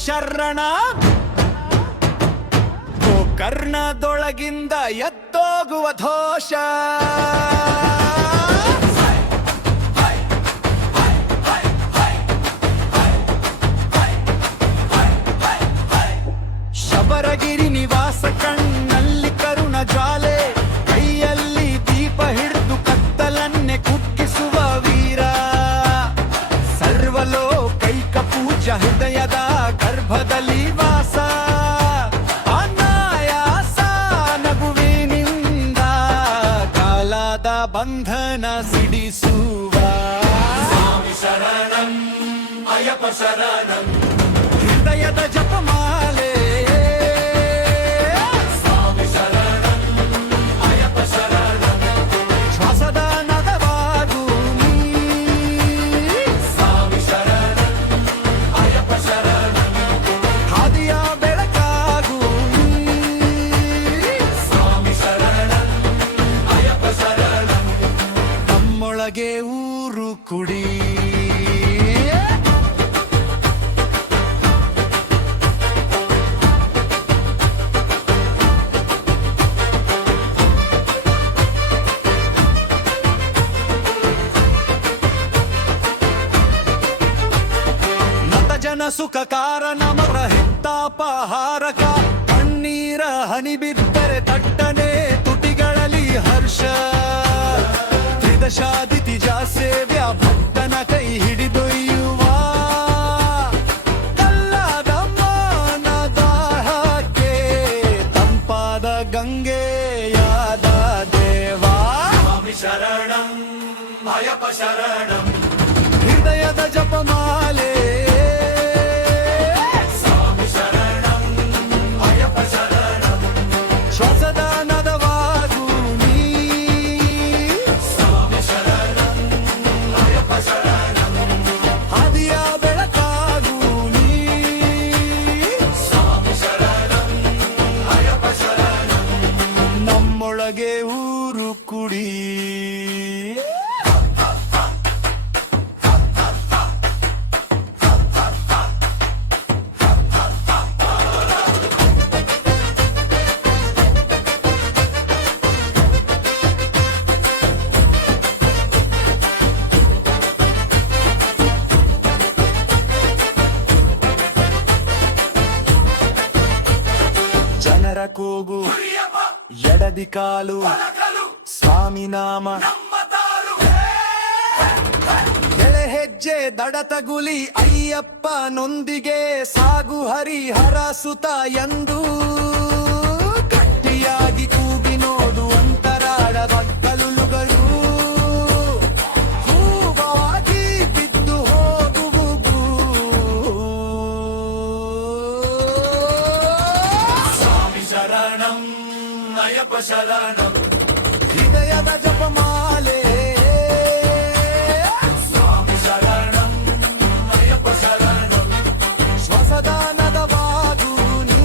ಶರಣ ಗೋಕರ್ಣದೊಳಗಿಂದ ಎದ್ದೋಗುವ ಘೋಷ ಶಬರಗಿರಿ ನಿವಾಸ ಕಣ್ಣಲ್ಲಿ ಕರುಣ ಜ್ವಾಲೆ ಕೈಯಲ್ಲಿ ದೀಪ ಹಿಡಿದು ಕತ್ತಲನ್ನೇ ಕುಕ್ಕಿಸುವ ವೀರ ಸರ್ವಲೋಕೈಕ ಪೂಜ ಹೃದಯದ ಗರ್ಭದಲ್ಲಿ ವಾಸ ಅನಾಯಾಸ ನಗುವಿನಿಂದ ಕಾಲದ ಬಂಧನ ಸಿಡಿಸುವ ಸ್ವಾಮಿ ಶರಣಂ ಅಯ್ಯಪ್ಪ ಶರಣಂ ಹೃದಯದ ಜಪಮಾಲೆ ಸ್ವಾಮಿ ಶರಣಂ ಅಯ್ಯಪ್ಪ ಶರಣಂ ಶ್ವಾಸದ ನದವಾಗು ನೀ ಸ್ವಾಮಿ ಶರಣಂ ಅಯ್ಯಪ್ಪ ಶರಣಂ ಹಾದಿಯ ಬೆಳಕಾಗು ನೀ ಸ್ವಾಮಿ ಶರಣಂ ಅಯ್ಯಪ್ಪ ಶರಣಂ ನಮ್ಮೊಳಗೆ ಊರು ಕುಡಿ ಜನ ಸುಖ ಕಾರಣ ಮರ ಹಿತ್ತಾಪಹಾರಕ ಕಣ್ಣೀರ ಹನಿ ಬಿದ್ದರೆ ತಟ್ಟನೆ ತುಟಿಗಳಲ್ಲಿ ಹರ್ಷ ತ್ರಿದಶಾದಿತಿಜ ಸೇವ್ಯ ಭಕ್ತನ ಕೈ ಹಿಡಿದೊಯ್ಯುವ ಕಲ್ಲದ ಮಾನದಾಹಕ್ಕೆ ತಂಪಾದ ಗಂಗೆಯಾದ ದೇವಾ ಸ್ವಾಮಿ ಶರಣಂ ಅಯ್ಯಪ್ಪ ಶರಣಂ ಹೃದಯದ ಜಪಮಾಲೆ ಶ್ವಾಸದ ನದವಾಗು ನೀ ಸ್ವಾಮಿ ಶರಣಂ ಅಯ್ಯಪ್ಪ ಶರಣಂ ಹಾದಿಯ ಬೆಳಕಾಗು ನೀ ಸ್ವಾಮಿ ಶರಣಂ ಅಯ್ಯಪ್ಪ ಶರಣಂ ನಮ್ಮೊಳಗೆ ಊರು ಕುಡಿ ಜನರ ಕೂಗು ಎಡದಿ ಕಾಲು ಸ್ವಾಮಿ ನಾಮ ಎಳೆ ಹೆಜ್ಜೆ ದಡ ತಗುಲಿ ಅಯ್ಯಪ್ಪನೊಂದಿಗೆ ಸಾಗು ಹರಿಹರ ಸುತ ಎಂದು ಗಟ್ಟಿಯಾಗಿ ಕೂಗಿ ನೋಡು ಅಂತರಾಳದ ಕಲುಲುಗಳು ಹೂವಾಗಿ ಬಿದ್ದು ಹೋಗುವುದು ಸ್ವಾಮಿ ಶರಣಂ ಅಯ್ಯಪ್ಪ ಶರಣಂ ಹೃದಯದ ಜಪಮಾಲೆ ಸ್ವಾಮಿ ಶರಣಂ ಅಯ್ಯಪ್ಪ ಶರಣಂ ಶ್ವಾಸದ ನದವಾಗು ನೀ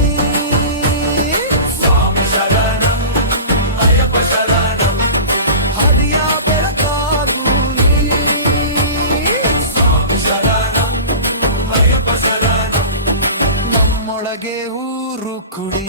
ಸ್ವಾಮಿ ಶರಣಂ ಅಯ್ಯಪ್ಪ ಶರಣಂ ಹಾದಿಯ ಬೆಳಕಾಗು ನೀ ಸ್ವಾಮಿ ಶರಣಂ ಅಯ್ಯಪ್ಪ ಶರಣಂ ನಮ್ಮೊಳಗೆ ಊರು ಕುಡಿ